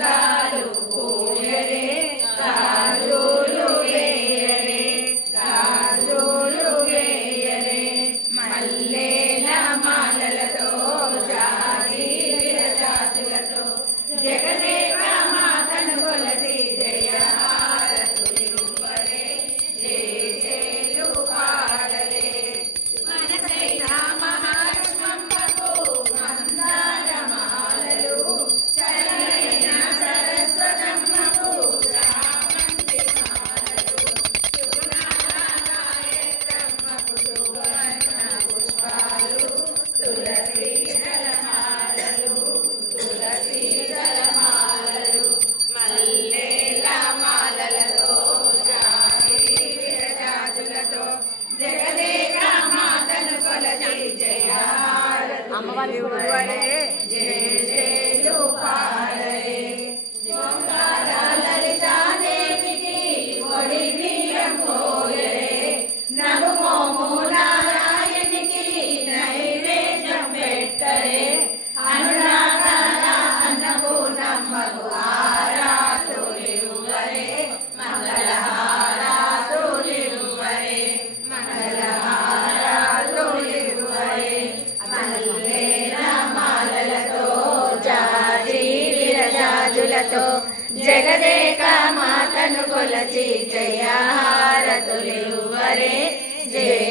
బృందాలు పూయరే గాజులు వేయరే గాజులు వేయరే మల్లెల మాలలతో జాజి విరజాజులతో జగదేక మాతను కొలసి జయహారతులివ్వరే జయలు పాడరే మనసైన మహాలక్ష్మమ్మకు మందారమాలలు చలైన సరస్వతమ్మకు చామంతి మాలలు సుగుణాగాయత్రమ్మకు సువర్ణ పుష్పాలు తులసి దళమాలలు తులసి దళమాలలు మల్లెల మాలలతో జాజి విరజాజులతో జగదేక మాతను కొలచి జయహారతులివ్వరే జయలు పాడరే ఓంకార లలితాదేవికి ఒడి బియ్యం పోయరే నగుమోము నారాయణికి నైవేద్యం పెట్టరే అనురాగాల అన్నపూర్ణమ్మకు హారతులివ్వరే మంగళహారతులివ్వరే మంగళహారతులివ్వరే మల్లెల మాలలతో జాజి విరజాజులతో జగదేక మాతను కొలచి జయహారతులివ్వరే జయ